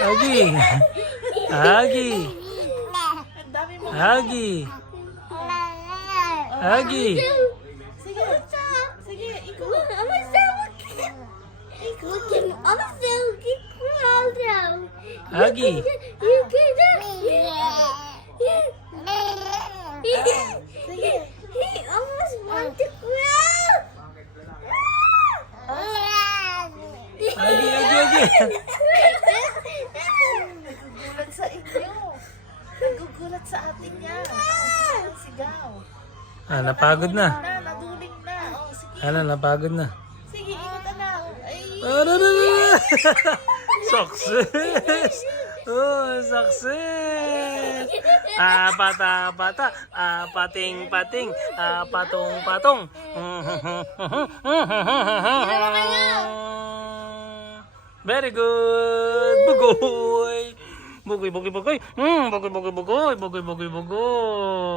Agi. Agi. Agi. Agi. Sige. Sige, ikaw. Agi. Sige. He almost wants to crawl. Agi, Agi, Agi. Nagugulat sa inyo. Nagugulat sa atin yan. Ang sigaw. Napagod na. Naduling na. Oh, sige. Napagod na. Sige, ingat anak. Ay. Success! Oh, success! Pata, pating, patong, patong. Very good! Bugoy! Bugoy, bugoy, bugoy! Bugoy, bugoy, bugoy! Bugoy, bugoy, bugoy!